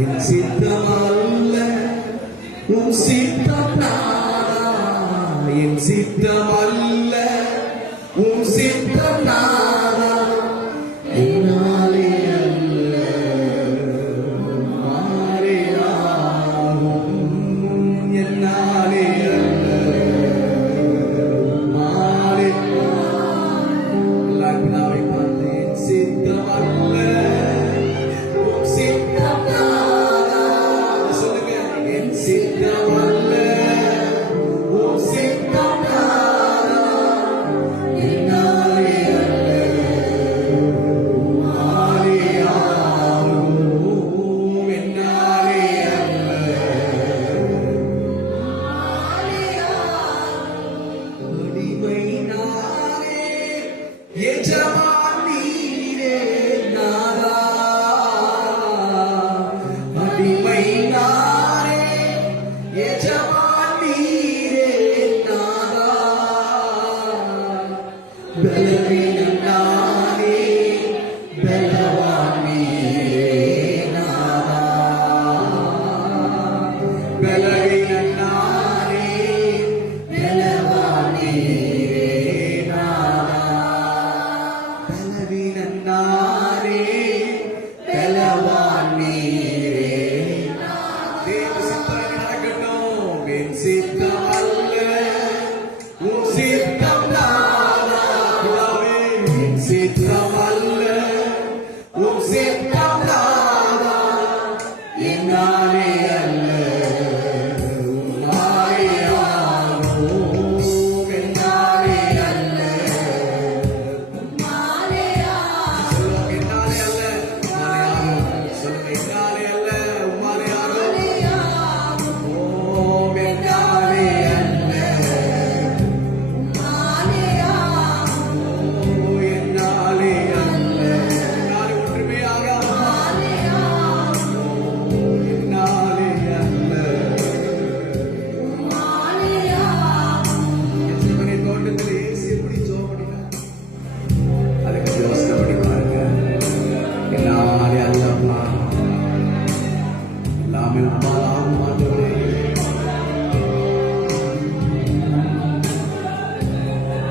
என் சித்தமல்ல உன் சித்தம் நானா, என் சித்தமல்ல உன் சித்தம் நானா, என்னாலே அல்ல மாறே ஆகும், என்னாலே அல்ல மாறே ஆகும். எல்லாரும் பிதாவை பார்த்து என் சித்தமல்ல உன் சித்தம் நானா சொல்லுங்க. என் சித்தமல்ல உன் சித்தம் நானா, என்னாலே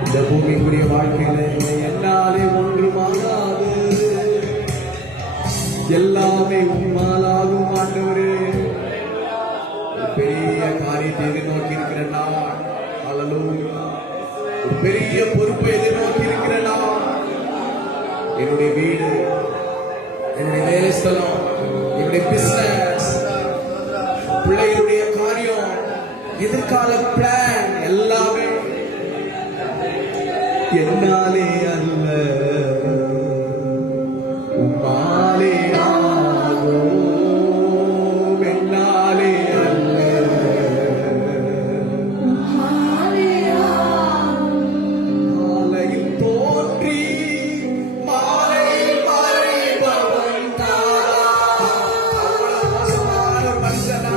இந்த பூமிக்குரிய வாழ்க்கையில என்னாலே ஒன்றுமாகாது, எல்லாமே உம்மாலாகும் ஆண்டவரே. பெரிய காரியத்தை எதிர்நோக்கி இருக்கிற நான், அல்லேலூயா, பெரிய பொறுப்பை எதிர்நோக்கி இருக்கிற நான், என்னுடைய வீடு, என்னுடைய வேலை ஸ்தலம், என்னுடைய பிசினஸ், பிள்ளைகளுடைய காரியம், எதிர்கால பிளான் எல்லாமே என்னாலே அல்ல உம்மாலே ஆகும், என்னாலே அல்ல உம்மாலே ஆகும். மாலையில் தோன்றி மாலையில் மறைபவன் தானா, அவ்வளவு மோசமான மனுஷனா,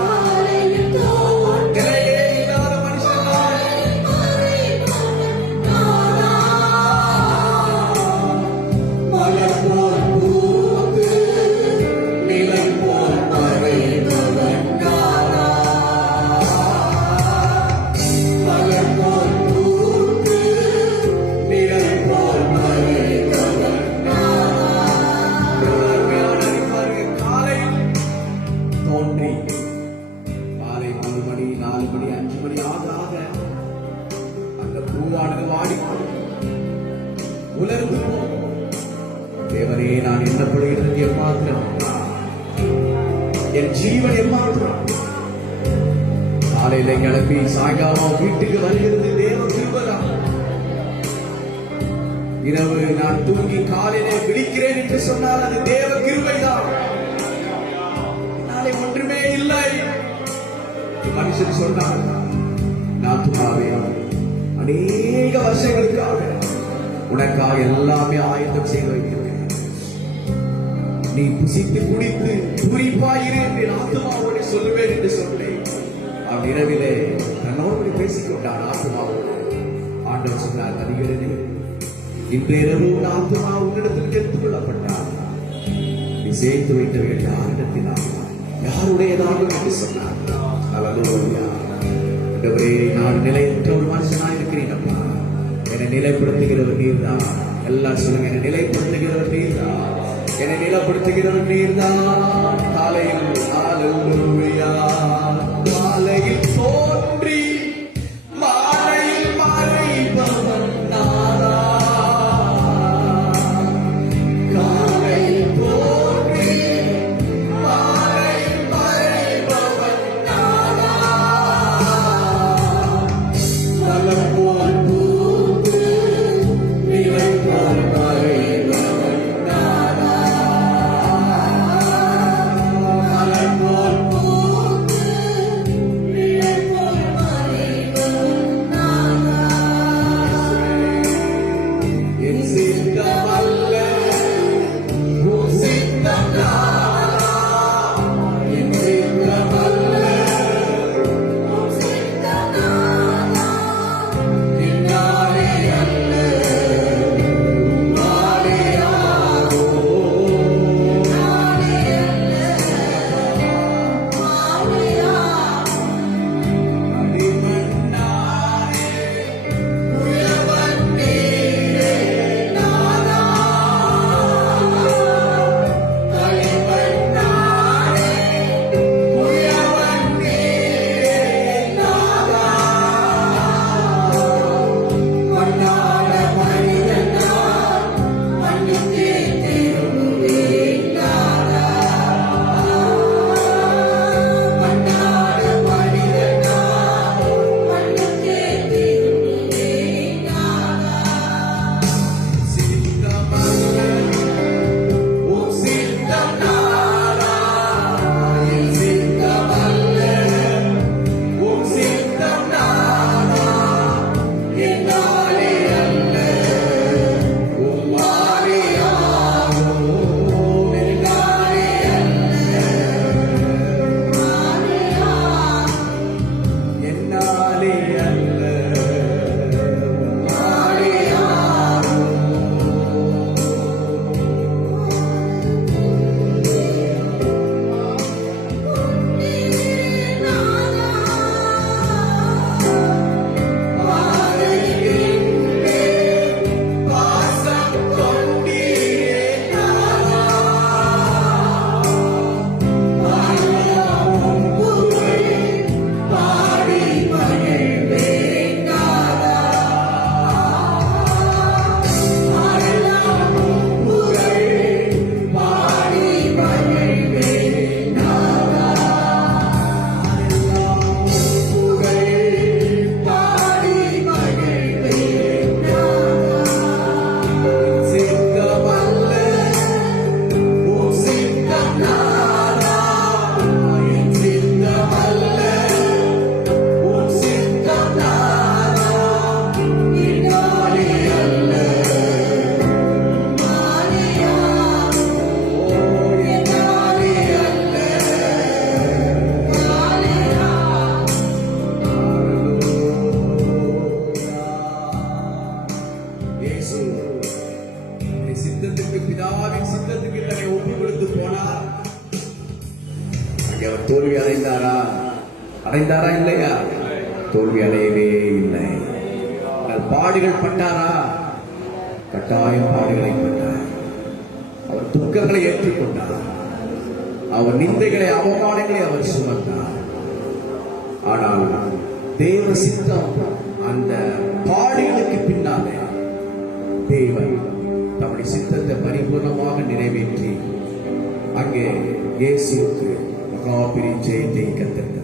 உலர்ந்து தேவனே, நான் எண்ணப்படுகிறது எம்மாத்திரம், என் ஜீவன் எம்மாத்திரம். காலையில கிளம்பி சாயங்காலம் வீட்டுக்கு வருகிறது தேவ கிருபைதான். இரவு நான் தூங்கி காலையிலே விழிக்கிறேன் என்று சொன்னால் அது தேவ கிருபைதான். நாளை ஒன்றுமே இல்லை. மனுஷன் சொன்னார், நான் துணாவே அநேக வருஷங்களுக்காக உனக்காக எல்லாமே ஆயத்தம் செய்து வைக்கிறேன், நீ புசித்து குடித்து பூரிப்பாயிரு என்று ஆத்மாவோடு சொல்லுவேன் என்று சொன்னேன். அவன் இரவிலே தன்னோடு பேசிக்கொண்டான் ஆத்மாவோடு. ஆண்டவர் சொன்னார், அதிகிறது இன்று இரவு ஆத்மா உன்னிடத்தில் எடுத்துக் கொள்ளப்பட்டார், நீ சேர்த்து வைத்தவர்கள் யாரிடத்தினால் யாருடையதாகும் என்று சொன்னார். அல்லேலூயா. ஆண்டவரே, நான் நிலையற்ற ஒரு மனுஷனாய் இருக்கிறேனப்பா. என்னை நிலைப்படுத்துகிறவர் நீர்தான். எல்லாம் சொல்லுங்க, என்னை நிலைப்படுத்துகிறவர் நீர்தான். என்னை நிலைப்படுத்துகிறவர் நீர்தான். காலையில் அல்லேலூயா. காலையில் தோன்றி மாலையில் மறைபவன் நானா. காலையில் தோன்றி மாலையில் மறைபவன் நானா. மலர் போல் பூத்து நிலை போல் மறைபவன் நானா. மலர் போல் பூத்து நிலை போல் மறைபவன் நானா. என் சித்தம் அல்ல உன் சித்தம் நானா. என் சித்தம் அல்ல உன் சித்தம் நானா. என்னாலே அல்ல உம்மாலே ஆகும். நானே அல்ல உம்மாலே ஆகும். அடிமண்ணானே உயவன் நீரே நானா. களிமண்ணானே உயவன் நீரே நானா. மண்ணான மனிதனா மண்ணுக்கே திரும்புவேன் நானா. மண்ணான மனிதனா மண்ணுக்கே திரும்புவேன் நானா. சித்தமல்ல உன் சித்தம் நானா. என் சித்தமல்ல உன் சித்தம் நானா. என்னாலே அல்ல உம்மாலே ஆகும். என்னாலே அல்ல உம்மாலே ஆகும். என்னாலே அல்ல உம்மாலே ஆகும். வாழையின்றே வாசம் கொண்டீரே நானா. வாழவும் புகழ் பாடி மகிழ்வேன் நானா. வாழவும் புகழ் பாடி மகிழ்வேன் நானா. புகழ் பாடி மகிழ்வேன் நானா. சித்தமல்ல உன் சித்தம் நானா. என் சித்தமல்ல உன் சித்தம் நானா. என்னாலே அல்ல உம்மாலே ஆகும். என்னாலே அல்ல உம்மாலே ஆகும். இயேசு உம்முடைய சித்தத்துக்கு, பிதாவின் சித்தத்துக்கு தன்னை ஒப்புக் கொடுத்து போனார். அங்கே அவர் தோல்வி அடைந்தாரா? அடைந்தாரா இல்லையா? தோல்வி அடையவே இல்லை. ஆனால் பாடுகள் பட்டாரா? கட்டாயம் பாடுகளை பட்டார். அவர் துக்கங்களை ஏற்றுக்கொண்டார். அவர் நிந்தைகளை, அவமானங்களை அவர் சுமந்தார். ஆனால் தேவ சித்தம், அந்த பாடுகளுக்கு பின்னாலே தேவன் தம்முடைய சித்தத்தை பரிபூர்ணமாக நிறைவேற்றி அங்கே இயேசுவுக்கு மகாபெரிய ஜெயத்தை கத்தரித்தார்.